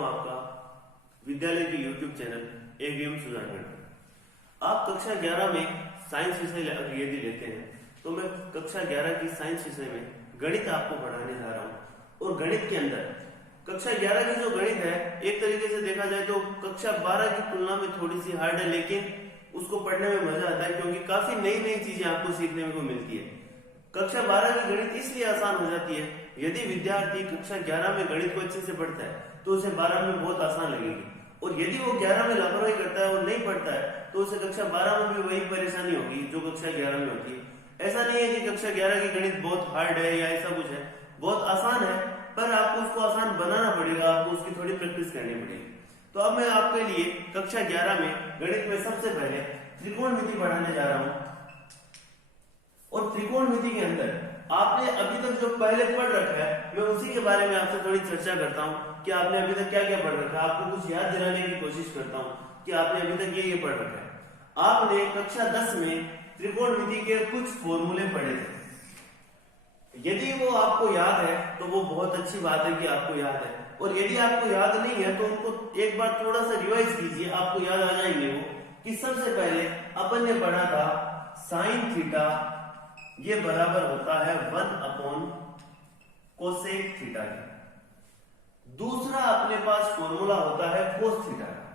हूं आपका विद्यालय के YouTube चैनल एवीएम सुजानगढ़। आप कक्षा 11 में साइंस विषय यदि लेते हैं तो मैं कक्षा 11 की साइंस विषय में गणित आपको पढ़ाने जा रहा हूं। और गणित के अंदर कक्षा 11 की जो गणित है, एक तरीके से देखा जाए तो कक्षा 12 की तुलना में थोड़ी सी हार्ड है, लेकिन उसको पढ़ने में मजा आता है क्योंकि काफी नई नई चीजें आपको सीखने को मिलती है। कक्षा 12 की गणित इसलिए आसान हो जाती है, यदि विद्यार्थी कक्षा 11 में गणित को अच्छे से पढ़ता है तो उसे 12 में बहुत आसान लगेगी, और यदि वो 11 में लापरवाही करता है और नहीं पढ़ता है तो उसे कक्षा 12 में भी वही परेशानी होगी जो कक्षा 11 में होती है। ऐसा नहीं है कि कक्षा 11 की गणित बहुत हार्ड है या ऐसा कुछ है, बहुत आसान है, पर आपको उसको आसान बनाना पड़ेगा, आपको उसकी थोड़ी प्रैक्टिस करनी पड़ेगी। तो अब मैं आपके लिए कक्षा 11 में गणित में सबसे पहले त्रिकोणमिति पढ़ाने जा रहा हूं। और त्रिकोणमिति के अंदर आपने अभी तक जो पहले पढ़ रखा है, मैं उसी के बारे में आपसे थोड़ी चर्चा करता हूं कि आपने अभी तक क्या क्या पढ़ रखा है। आपको कुछ याद दिलाने की कोशिश करता हूं कि आपने अभी तक ये पढ़ रखा है। आपने कक्षा 10 में त्रिकोणमिति के कुछ फॉर्मूले पढ़े थे। यदि वो आपको याद है तो वो बहुत अच्छी बात है कि आपको याद है, और यदि आपको याद नहीं है तो उनको एक बार थोड़ा सा रिवाइज कीजिए, आपको याद आ जाएंगे वो। कि सबसे पहले अपन ने पढ़ा था साइन थीटा ये बराबर होता है 1 अपॉन कोसेक थीटा के। दूसरा अपने पास फॉर्मूला होता है कोस थीटा का।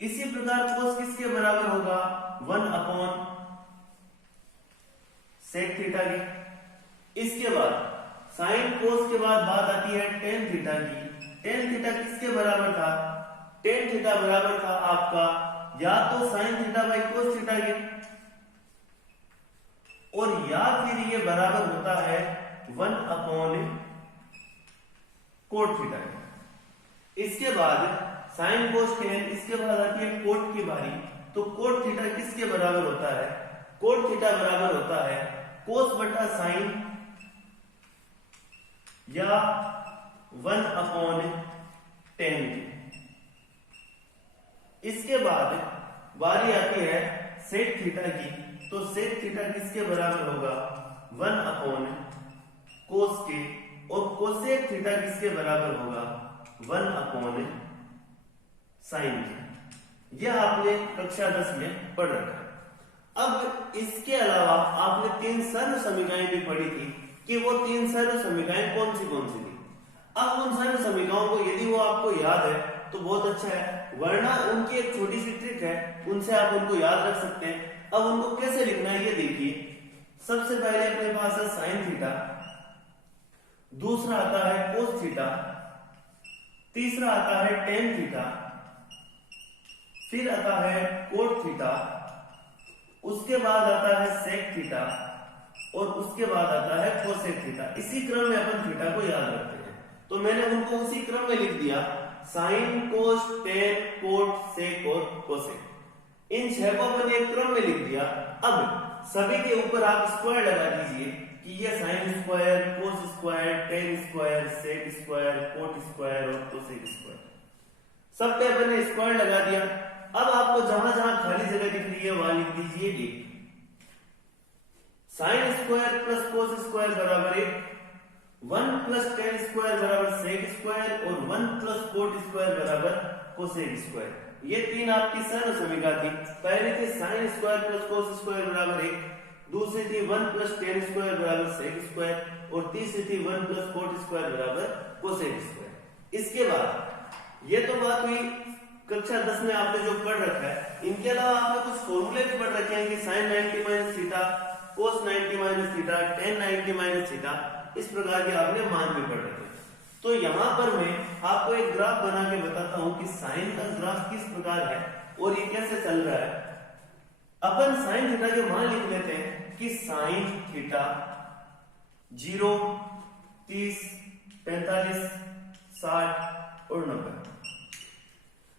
इसी प्रकार कोस किसके बराबर होगा? 1 अपॉन सेक थीटा की। इसके बाद साइन कोस के बाद बात आती है टेन थीटा की। टेन थीटा किसके बराबर था? टेन थीटा बराबर था आपका या तो sine theta by cos theta के, और या फिर ये बराबर होता है 1 अपॉन कोट थीटा के। इसके बाद साइन कोस टेन, इसके बाद आती है कोट की बारी। तो कोट थीटा किसके बराबर होता है? कोट थीटा बराबर होता है कोस बटा साइन या 1 अपॉन टेन की। इसके बाद बारी आती है सेक थीटा की। तो सेक थीटा किसके बराबर होगा? 1 अपॉन कोस के। और कोसेक थीटा किसके बराबर होगा? 1 अपॉन साइन के। यह आपने कक्षा 10 में पढ़ रखा है। अब इसके अलावा आपने 3 सरल समीकरण भी पढ़ी थी कि वो 3 सरल समीकरण कौन सी थी। अब उन सरल समीकरणों को यदि वो आपको याद है तो बहुत अच्छा है, वरना उनकी एक छोटी सी ट्रिक है, उनसे आप उनको याद रख सकते हैं। अब उनको कैसे लिखना है ये देखिए। सबसे पहले अपने पास है साइन थीटा, दूसरा आता है कोस थीटा, तीसरा आता है टेन थीटा, फिर आता है कोट थीटा, उसके बाद आता है सेक थीटा, और उसके बाद आता है कोसेक थीटा। इसी क्रम में अपन थीटा को याद रखते हैं, तो मैंने उनको उसी क्रम में लिख दिया, sine cos tan cot sec और कोसेक। इन 6 को अपन एक क्रम में लिख दिया। अब सभी के ऊपर आप स्क्वायर लगा दीजिए कि ये sine square, cos square, tan square, sec square, cot square और कोसेक स्क्वायर, सब पे अपन ने स्क्वायर लगा दिया। अब आपको जहां जहां खाली जगह दिख रही है वहां लिख दीजिए 1। Sine square plus cos square बराबर 1, 1 प्लस टेन स्क्वायर बराबर सेक स्क्वायर, और 1 प्लस कोट स्क्वायर बराबर कोसेक स्क्वायर। ये 3 आपकी सरल समीकरण थी। पहली थी sine square plus cos square बराबर 1, दूसरी थी 1 प्लस टेन स्क्वायर बराबर सेक स्क्वायर, और तीसरी थी 1 प्लस कोट स्क्वायर बराबर कोसेक स्क्वायर। इसके बाद ये तो बात हुई कक्षा 10 में आपने जो पढ़ रखा है। इनके अलावा आपने कुछ फॉर्मूले भी पढ़ रखे हैं कि साइन 90 माइनस थीटा, कोस 90 minus theta, ten 90 minus theta, इस प्रकार के आपने मान भी पढ़ रखे हैं। तो यहां पर मैं आपको एक ग्राफ बना के बताता हूं कि साइन का ग्राफ किस प्रकार है और ये कैसे चल रहा है। अपन साइन थीटा के मान लिख लेते हैं कि साइन थीटा 0, 30, 45, 60 और 90,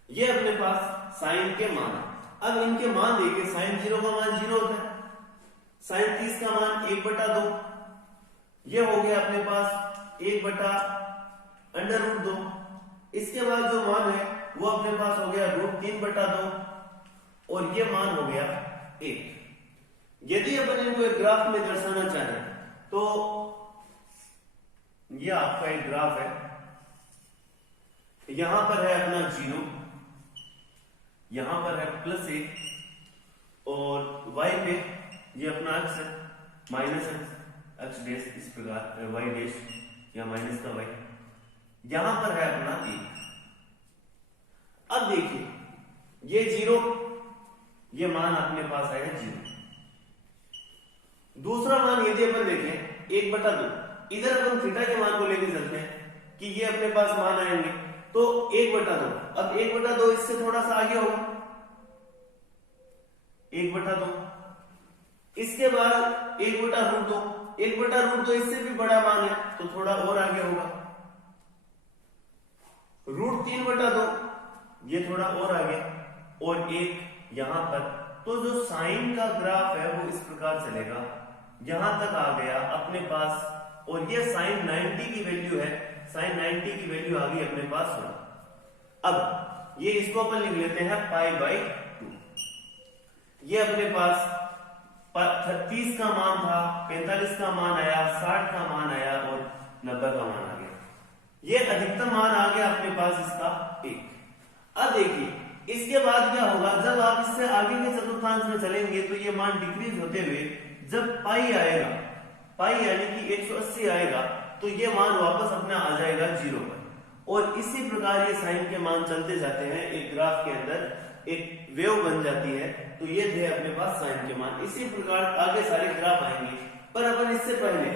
ये अपने पास साइन के मान है। अब इनके मान देखिए, साइन 0 का मान 0 होता है, साइन 30 का मान 1/2, ये हो गया अपने पास 1/√2। इसके बाद जो मान है वो अपने पास हो गया √3/2, और ये मान हो गया 1। यदि अपन इनको एक ग्राफ में दर्शाना चाहें तो ये आपका एक ग्राफ है। यहां पर है अपना 0, यहां पर है +1 और y पे ये अपना अक्ष है -x डैश, इस प्रकार y डैश या माइनस का y, यहां पर है अपना 1। अब देखिए ये 0, ये मान अपने पास आएगा 0। दूसरा मान यदि अपन देखें 1/2, इधर अपन थीटा के मान को लेकर चलते हैं कि ये अपने पास मान आएंगे तो 1/2। अब 1/2 इससे थोड़ा सा आगे होगा 1/2, इसके बाद 1/√2, 1/√2 इससे भी बड़ा मान है तो थोड़ा और आगे होगा √3/2, ये थोड़ा और आगे, और 1 यहां पर। तो जो साइन का ग्राफ है वो इस प्रकार चलेगा, यहां तक आ गया अपने पास, और ये साइन 90 की वैल्यू है, साइन 90 की वैल्यू आ गई अपने पास 1। अब ये इसको अपन लिख लेते हैं π/2। ये अपने पास 30 का मान था, 45 का मान आया, 60 का मान आया और 90 का मान आ गया। ये अधिकतम मान आ गया अपने पास इसका 1। अब देखिए इसके बाद क्या होगा, जब आप इससे आगे के चतुर्थांश में चलेंगे तो ये मान डिक्रीज होते हुए जब पाई आएगा, पाई यानी कि 180 आएगा, तो ये मान वापस अपना आ जाएगा 0 पर। और इसी प्रकार ये साइन के मान चलते जाते हैं, एक ग्राफ के अंदर एक वेव बन जाती है। तो ये थे अपने पास साइन के मान। इसी प्रकार आगे सारे ग्राफ आएंगे, पर अपन इससे पहले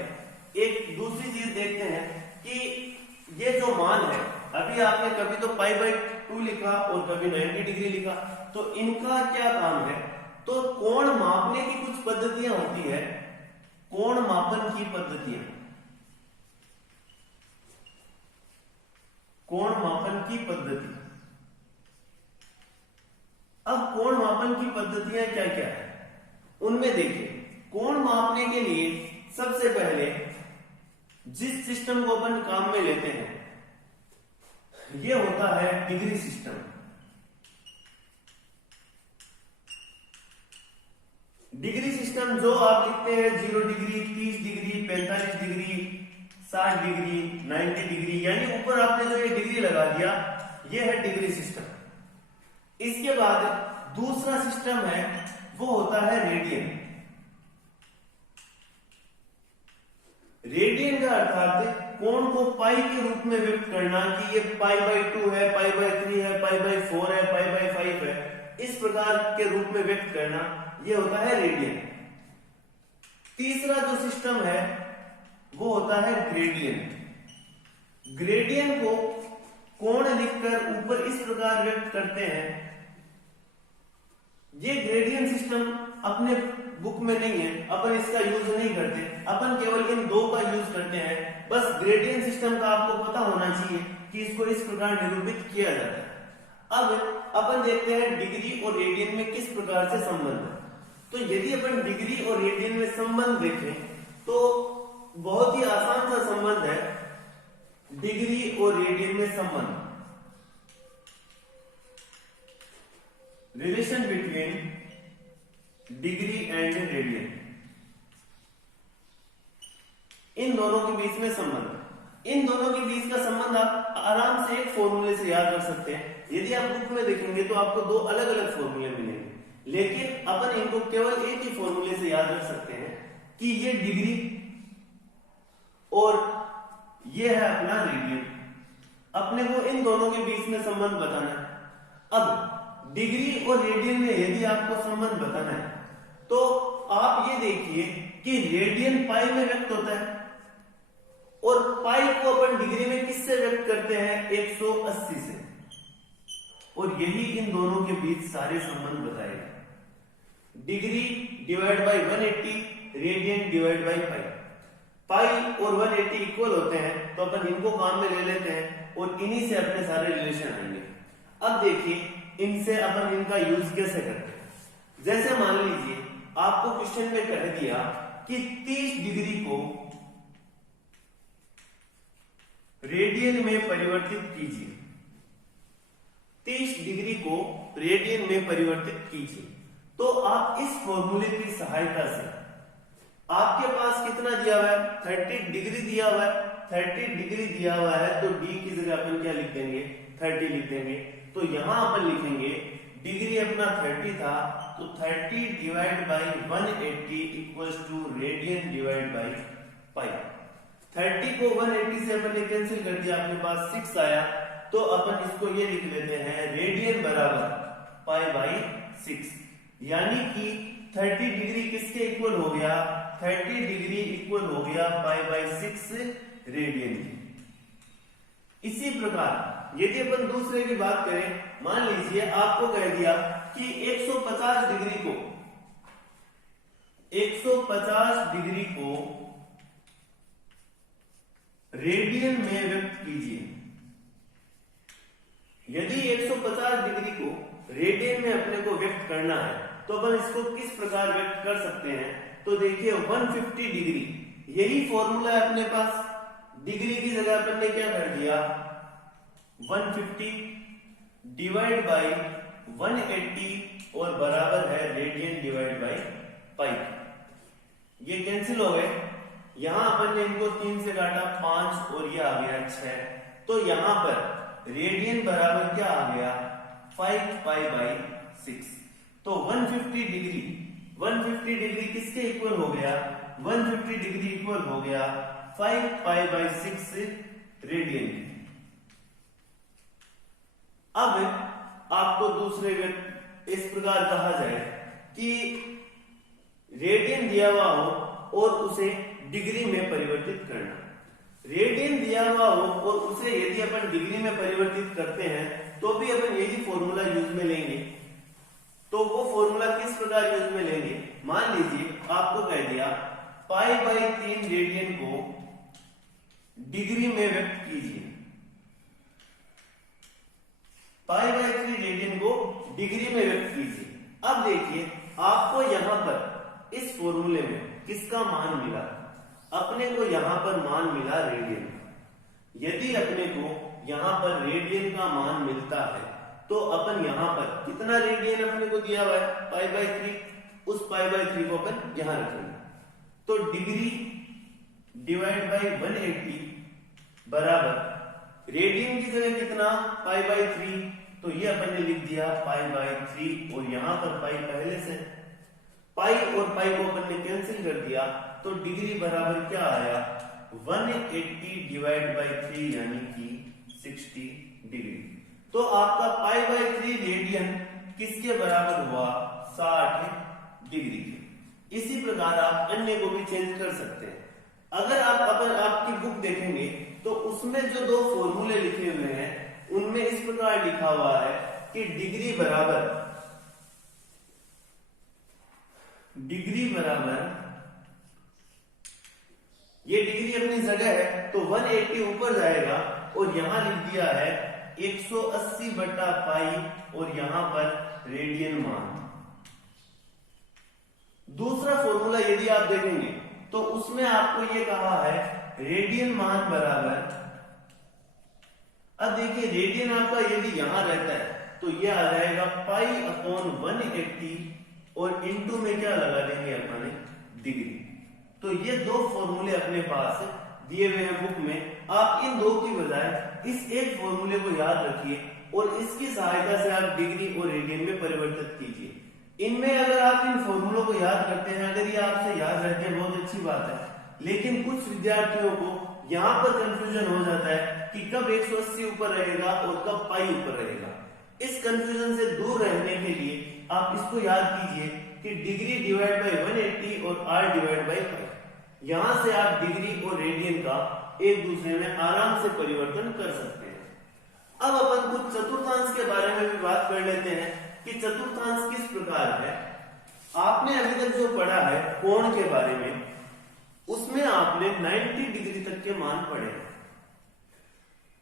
एक दूसरी चीज देखते हैं कि ये जो मान है, अभी आपने कभी तो π/2 लिखा और कभी 90 डिग्री लिखा, तो इनका क्या काम है, तो कोण मापने की कुछ पद्धतियां होती है, कोण मापन की पद्धतियां, कोण मापन की पद्धति। अब कोण मापन की पद्धतियां क्या क्या है, उनमें देखिए कोण मापने के लिए सबसे पहले जिस सिस्टम को अपन काम में लेते हैं ये होता है डिग्री सिस्टम। डिग्री सिस्टम जो आप लिखते हैं 0 degree, 30 degree, 45 degree, 60 degree, 90 degree, यानी ऊपर आपने जो ये डिग्री लगा दिया ये है डिग्री सिस्टम। इसके बाद दूसरा सिस्टम है वो होता है रेडियन। रेडियन का अर्थात कोण को पाई के रूप में व्यक्त करना कि ये π/2 है, π/3 है, π/4 है, π/5 है, इस प्रकार के रूप में व्यक्त करना, ये होता है रेडियन। तीसरा जो सिस्टम है वो होता है ग्रेडियन। ग्रेडियन को कोण लिखकर ऊपर इस प्रकार व्यक्त करते हैं। ये ग्रेडियन सिस्टम अपने बुक में नहीं है, अपन इसका यूज नहीं करते, अपन केवल इन दो का यूज करते हैं। बस ग्रेडियन सिस्टम का आपको पता होना चाहिए कि इसको इस प्रकार निरूपित किया जाता है। अब अपन देखते हैं डिग्री और रेडियन में किस प्रकार से संबंध है। तो यदि अपन डिग्री और रेडियन में संबंध देखें तो बहुत ही आसान सा संबंध है, डिग्री और रेडियन में संबंध, relation between degree and radian, इन दोनों के बीच में संबंध। इन दोनों के बीच का संबंध आप आराम से एक फॉर्मूले से याद कर सकते हैं। यदि आप बुक में देखेंगे तो आपको दो अलग अलग फॉर्मूले मिलेंगे, लेकिन अपन इनको केवल एक ही फॉर्मूले से याद रख सकते हैं कि ये डिग्री और ये है अपना रेडियन। अपने को इन दोनों के बीच में संबंध बताना है। अब डिग्री और रेडियन में यदि आपको संबंध बताना है तो आप ये देखिए कि रेडियन पाई में व्यक्त होता है और पाई को अपन डिग्री में किससे व्यक्त करते हैं, 180 से, और यही इन दोनों के बीच सारे संबंध बताएगा। Degree divide by 180, radian divide by pi. Pi और 180 इक्वल होते हैं तो अपन इनको काम में ले लेते हैं और इन्हीं से अपने सारे रिलेशन आएंगे। अब देखिए इनसे अपन इनका यूज कैसे करते हैं। जैसे मान लीजिए आपको क्वेश्चन में कह दिया कि 30 डिग्री को रेडियन में परिवर्तित कीजिए, 30 डिग्री को रेडियन में परिवर्तित कीजिए। तो आप इस फॉर्मूले की सहायता से, आपके पास कितना दिया हुआ है, 30 डिग्री दिया हुआ है, 30 डिग्री दिया हुआ है तो डी की जगह अपन क्या लिख देंगे 30 लिख देंगे। तो यहां अपन लिखेंगे डिग्री अपना 30 था तो 30 divide by 180 equals to radian divide by pi. 30 को 180 से अपन ने कैंसिल कर दिया, अपने पास 6 आया। तो अपन इसको ये लिख लेते हैं रेडियन बराबर पाई बाई 6, यानी कि 30 डिग्री किसके इक्वल हो गया 30 डिग्री इक्वल हो गया पाई बाई 6 रेडियन की। इसी प्रकार यदि अपन दूसरे की बात करें, मान लीजिए आपको कह दिया कि 150 डिग्री को रेडियन में व्यक्त कीजिए। यदि 150 डिग्री को रेडियन में अपने को व्यक्त करना है तो अपन इसको किस प्रकार व्यक्त कर सकते हैं। तो देखिए 150 डिग्री, यही फॉर्मूला है अपने पास। डिग्री की जगह अपन ने क्या कर दिया 150 डिवाइड बाई 180 और बराबर है रेडियन डिवाइड बाई पाई। ये कैंसिल हो गए, यहां अपन ने इनको 3 से काटा 5 और ये आ गया 6। तो यहां पर रेडियन बराबर क्या आ गया 5 पाई बाई 6। तो 150 डिग्री किसके इक्वल हो गया 150 डिग्री इक्वल हो गया 5 पाई बाई 6 रेडियन। अब आपको दूसरे इस प्रकार कहा जाए कि रेडियन दिया हुआ हो और उसे डिग्री में परिवर्तित करना। रेडियन दिया हुआ हो और उसे यदि अपन डिग्री में परिवर्तित करते हैं तो भी अपन यही फॉर्मूला यूज में लेंगे। तो वो फॉर्मूला किस प्रकार यूज में लेंगे, मान लीजिए आपको कह दिया पाई बाई 3 रेडियन को डिग्री में व्यक्त कीजिए। पाई बाई 3 रेडियन को डिग्री में व्यक्त कीजिए। अब देखिए आपको यहां पर इस फॉर्मूले में किसका मान मिला, अपने को यहां पर मान मिला रेडियन। यदि अपने को यहां पर रेडियन का मान मिलता है तो अपन यहां पर कितना रेडियन अपने को दिया हुआ है पाई बाई 3, उस पाई बाई 3 को अपन यहां रखेंगे। तो डिग्री डिवाइड बाई 180 बराबर रेडियन की जगह कितना पाई बाई 3, तो ये अपन ने लिख दिया पाई बाई 3 और यहां पर पाई पहले से, पाई और पाई को अपन ने कैंसिल कर दिया। तो डिग्री बराबर क्या आया 180 डिवाइड बाई 3 यानी कि 60 डिग्री। तो आपका पाई बाई 3 रेडियन किसके बराबर हुआ 60 डिग्री के। इसी प्रकार आप अन्य को भी चेंज कर सकते हैं। अगर आप अपन आपकी बुक देखेंगे तो उसमें जो दो फॉर्मूले लिखे हुए हैं उनमें इस प्रकार लिखा हुआ है कि डिग्री बराबर ये डिग्री अपनी जगह है तो 180 ऊपर जाएगा और यहां लिख दिया है 180 बटा पाई और यहां पर रेडियन मान। दूसरा फॉर्मूला यदि आप देखेंगे तो उसमें आपको ये कहा है रेडियन मान बराबर, अब देखिए रेडियन आपका यदि यहां रहता है तो ये आ जाएगा पाई अपॉन 180 और इनटू में क्या लगा देंगे अपने डिग्री। तो ये दो फॉर्मूले अपने पास दिए हुए हैं बुक में। आप इन दो की बजाय इस एक फॉर्मूले को याद रखिए और इसकी सहायता से आप डिग्री और रेडियन में परिवर्तित कीजिए। इनमें अगर आप इन फॉर्मूलों को याद करते हैं, अगर ये आपसे याद रहते हैं बहुत अच्छी बात है, लेकिन कुछ विद्यार्थियों को यहां पर कंफ्यूजन हो जाता है कि कब 180 ऊपर रहेगा और कब पाई ऊपर रहेगा। इस कंफ्यूजन से दूर रहने के लिए आप इसको याद कीजिए कि डिग्री डिवाइड बाई 180 और r डिवाइड बाई पाई। यहां से आप डिग्री और रेडियन का एक दूसरे में आराम से परिवर्तन कर सकते हैं। अब अपन कुछ चतुर्थांश के बारे में भी बात कर लेते हैं कि चतुर्थांश किस प्रकार है। आपने अभी तक जो पढ़ा है कोण के बारे में, उसमें आपने 90 डिग्री तक के मान पढ़े हैं।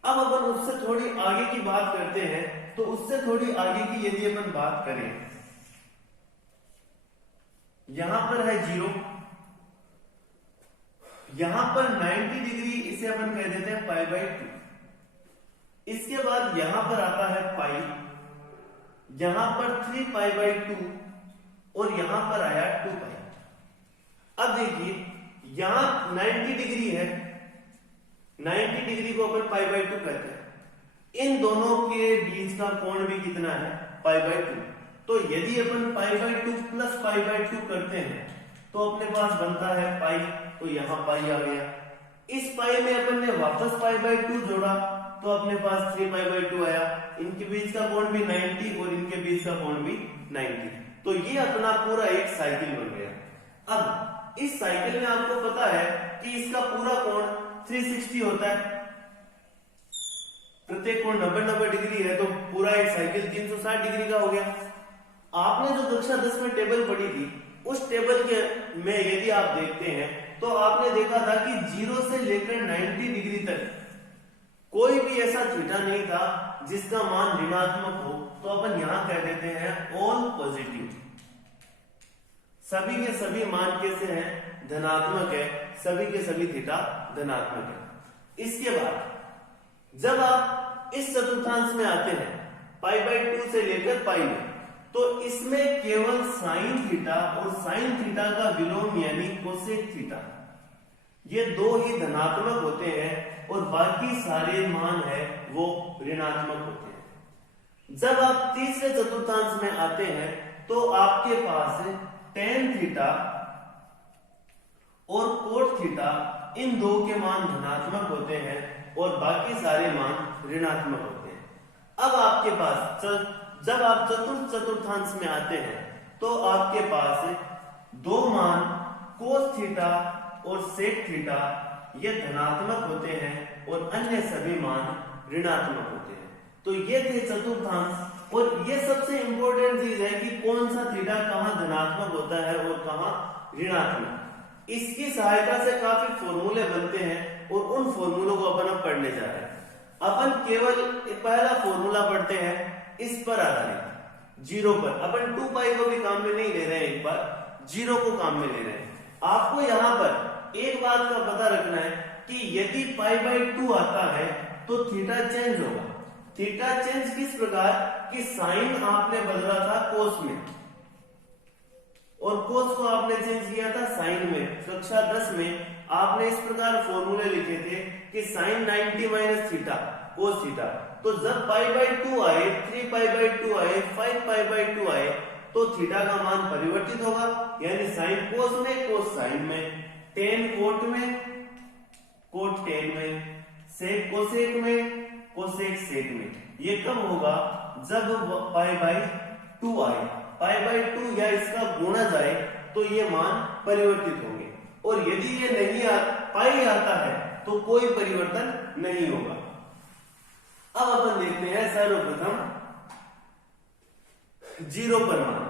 अब अपन उससे थोड़ी आगे की बात करते हैं। तो उससे थोड़ी आगे की यदि अपन बात करें, यहां पर है 0, यहां पर 90 डिग्री इसे अपन कह देते हैं पाई बाई 2। इसके बाद यहां पर आता है पाई, यहां पर 3 पाई बाई 2 और यहां पर आया 2 पाई। अब देखिए यहां 90 डिग्री है 90 डिग्री को अपन पाई बाई 2 कहते हैं। इन दोनों के बीच का कोण भी कितना है, पाई बाई 2। तो यदि अपन pi by 2 plus pi by 2 करते हैं तो अपने पास बनता है पाई, तो यहाँ पाई आ गया। इस पाई में अपन ने वापस पाई बाई 2 जोड़ा तो अपने पास 3 पाई बाई 2 आया। इनके बीच का कोण भी 90 और इनके बीच का कोण भी 90। तो ये अपना पूरा एक साइकिल बन गया। अब इस साइकिल में आपको पता है कि इसका पूरा कोण 360 होता है, प्रत्येक कोण 90-90 डिग्री है, तो पूरा एक साइकिल 360 डिग्री का हो गया। आपने जो कक्षा 10 में टेबल पढ़ी थी, उस टेबल के में यदि आप देखते हैं तो आपने देखा था कि 0 से लेकर 90 डिग्री तक कोई भी ऐसा थीटा नहीं था जिसका मान ऋणात्मक हो, तो अपन यहां कह देते हैं ऑल पॉजिटिव। सभी के सभी मान कैसे हैं, धनात्मक है, सभी के सभी थीटा धनात्मक है। इसके बाद जब आप इस चतुर्थांश में आते हैं पाई बाई 2 से लेकर पाई में, तो इसमें केवल साइन थीटा और साइन थीटा का विलोम यानी कोसेक थीटा, ये दो ही धनात्मक होते हैं और बाकी सारे मान है वो ऋणात्मक होते हैं। जब आप तीसरे चतुर्थांश में आते हैं तो आपके पास टेन थीटा और कोट थीटा, इन दो के मान धनात्मक होते हैं और बाकी सारे मान ऋणात्मक होते हैं। अब आपके पास जब आप चतुर्थ चतुर्थांश में आते हैं तो आपके पास दो मान कोस थीटा और सेक थीटा ये धनात्मक होते हैं और अन्य सभी मान ऋणात्मक होते हैं। तो ये थे चतुर्थांश। और ये सबसे इंपॉर्टेंट चीज है कि कौन सा थीटा कहां धनात्मक होता है और कहां ऋणात्मक। इसकी सहायता से काफी फॉर्मूले बनते हैं और उन फॉर्मूलों को अपन अब पढ़ने जा रहे हैं। अपन केवल पहला फॉर्मूला पढ़ते हैं इस पर आधारित, जीरो पर। अपन 2 पाई को भी काम में नहीं ले रहे हैं, एक बार जीरो को काम में ले रहे हैं। आपको यहां पर एक बात का पता रखना है कि यदि पाई बाई 2 आता है तो थीटा चेंज होगा। थीटा चेंज किस प्रकार कि साइन आपने बदला था कोस में और कोस को आपने चेंज किया था साइन में। कक्षा 10 में आपने इस प्रकार फॉर्मूले लिखे थे कि sine 90 minus theta cos theta. तो जब पाई बाई 2 आए, 3 पाई बाई 2 आए, 5 पाई बाई 2 आए, तो थीटा का मान परिवर्तित होगा, यानी साइन कोस में, कोस साइन में, टेन कोट में, कोट टेन में, सेक कोसेक में, कोसेक सेक में। ये कब होगा, जब पाई बाई 2 आए। पाई बाई 2 या इसका गुणा जाए तो ये मान परिवर्तित होंगे, और यदि ये नहीं पाई आता है तो कोई परिवर्तन नहीं होगा। अब अपन देखते हैं सर्वप्रथम जीरो पर मान।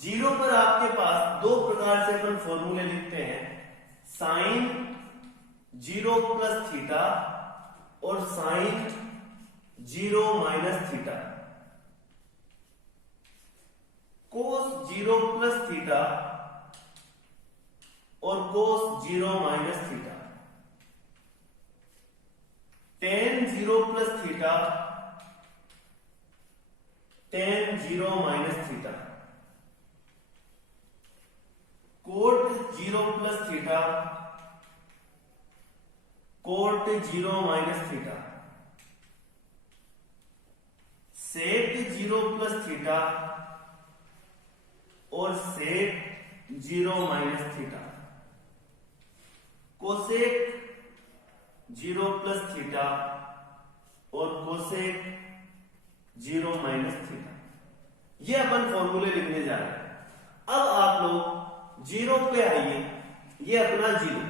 जीरो पर आपके पास दो प्रकार से अपन फॉर्मूले लिखते हैं, साइन 0 प्लस थीटा और sine 0 minus theta. Cos 0 plus theta और cos 0 minus theta. Tan 0 plus theta, tan 0 minus theta. Cot 0 plus theta, cot 0 minus theta. Sec 0 plus theta और sec 0 minus theta. Cosec 0 plus theta और cosec 0 minus theta. ये अपन फॉर्मूले लिखने जा रहे हैं। अब आप लोग जीरो पे आइए, ये अपना जीरो।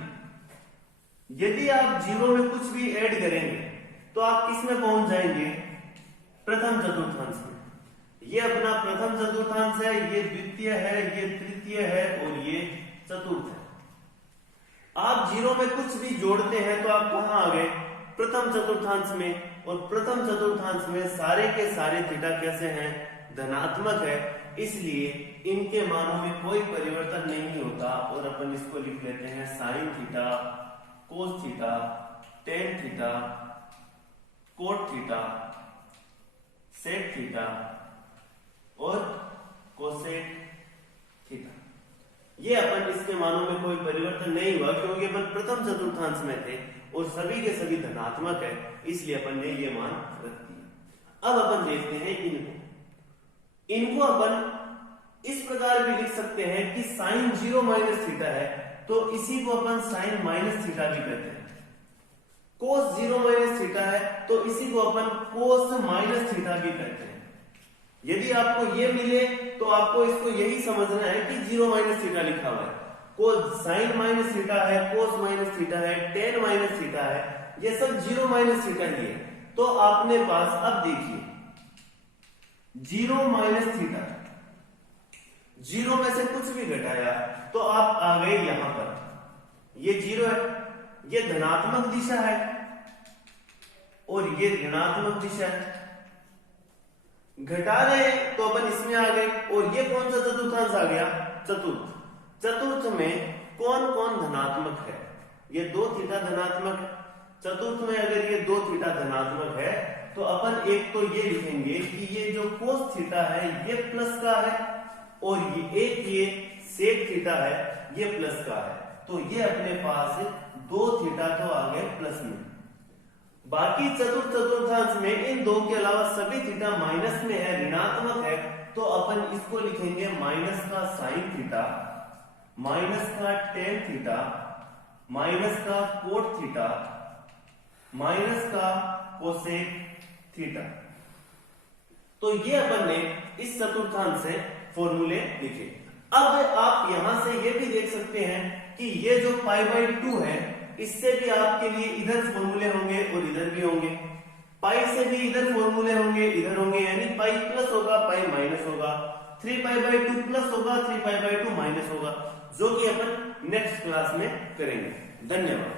यदि आप जीरो में कुछ भी ऐड करेंगे तो आप किस में पहुंच जाएंगे, प्रथम चतुर्थांश में। ये अपना प्रथम चतुर्थांश है, ये द्वितीय है, ये तृतीय है और ये चतुर्थ है। आप जीरो में कुछ भी जोड़ते हैं तो आप कहां आ गए, प्रथम चतुर्थांश में। और प्रथम चतुर्थांश में सारे के सारे थीटा कैसे हैं, धनात्मक है, इसलिए इनके मानों में कोई परिवर्तन नहीं होता। और अपन इसको लिख लेते हैं sine theta, cos theta, tan theta, cot theta, sec theta और कोसेक थीटा। ये अपन इसके मानों में कोई परिवर्तन नहीं हुआ क्योंकि अपन प्रथम चतुर्थांश में थे और सभी के सभी धनात्मक है, इसलिए अपन ने ये मान रख दिया। अब अपन देखते हैं इनको अपन इस प्रकार भी लिख सकते हैं कि साइन 0 माइनस थीटा है तो इसी को अपन साइन माइनस थीटा भी कहते हैं। कोस 0 माइनस थीटा है तो इसी को अपन कोस माइनस थीटा भी कहते हैं। यदि आपको ये मिले तो आपको इसको यही समझना है कि 0 माइनस थीटा लिखा हुआ है। कोस साइन माइनस थीटा है, कोस माइनस थीटा है, टेन माइनस थीटा है, ये सब 0 माइनस थीटा ही है। तो आपने पास अब देखिए 0 माइनस थीटा, 0 में से कुछ भी घटाया तो आप आ गए यहां पर, ये 0 है, ये धनात्मक दिशा है और ये ऋणात्मक दिशा है। घटा रहे तो अपन इसमें आ गए और ये कौन सा चतुर्थांश आ गया? चतुर्थ। चतुर्थ में कौन कौन धनात्मक है? ये 2 थीटा धनात्मक है। चतुर्थ में अगर ये 2 थीटा धनात्मक है तो अपन एक तो ये लिखेंगे कि ये जो कोस थीटा है ये प्लस का है और ये सेक थीटा है ये प्लस का है। तो ये अपने पास 2 थीटा तो आ गए प्लस में। बाकी चतुर्थांश में इन 2 के अलावा सभी थीटा माइनस में है, ऋणात्मक है, तो अपन इसको लिखेंगे माइनस का साइन थीटा, माइनस का टेन थीटा, माइनस का कोट थीटा, माइनस का कोसेक थीटा। तो ये अपन ने इस चतुर्थांश से फॉर्मूले लिखे। अब आप यहां से ये भी देख सकते हैं कि ये जो π/2 है इससे भी आपके लिए इधर फॉर्मूले होंगे और इधर भी होंगे। पाई से भी इधर फॉर्मूले होंगे, इधर होंगे, यानी पाई प्लस होगा, पाई माइनस होगा, 3π/2 प्लस होगा, 3π/2 माइनस होगा, जो कि अपन नेक्स्ट क्लास में करेंगे। धन्यवाद।